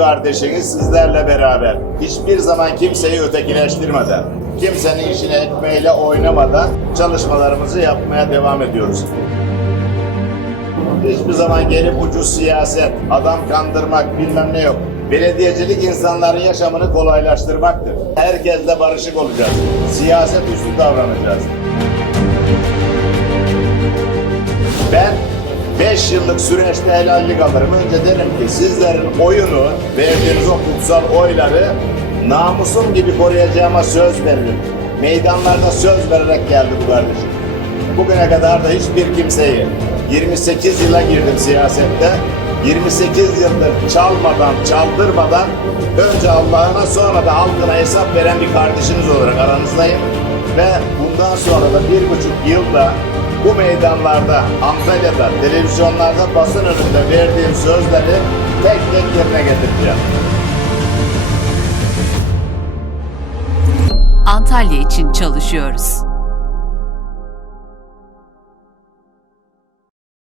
kardeşiniz sizlerle beraber. Hiçbir zaman kimseyi ötekileştirmeden, kimsenin işine ekmeğiyle oynamadan çalışmalarımızı yapmaya devam ediyoruz. Hiçbir zaman gelip ucuz siyaset, adam kandırmak bilmem ne yok. Belediyecilik insanların yaşamını kolaylaştırmaktır. Herkesle barışık olacağız. Siyaset üstü davranacağız. 5 yıllık süreçte helallik alırım. Önce derim ki sizlerin oyunu, verdiğiniz o kutsal oyları namusum gibi koruyacağıma söz veririm. Meydanlarda söz vererek geldi bu kardeşim. Bugüne kadar da hiçbir kimseyi 28 yıla girdim siyasette. 28 yıldır çalmadan, çaldırmadan önce Allah'ına sonra da halkına hesap veren bir kardeşiniz olarak aranızdayım. Ve bundan sonra da bir buçuk yılda bu meydanlarda, Antalya'da, televizyonlarda, basın önünde verdiğim sözleri tek tek yerine getireceğim. Antalya için çalışıyoruz.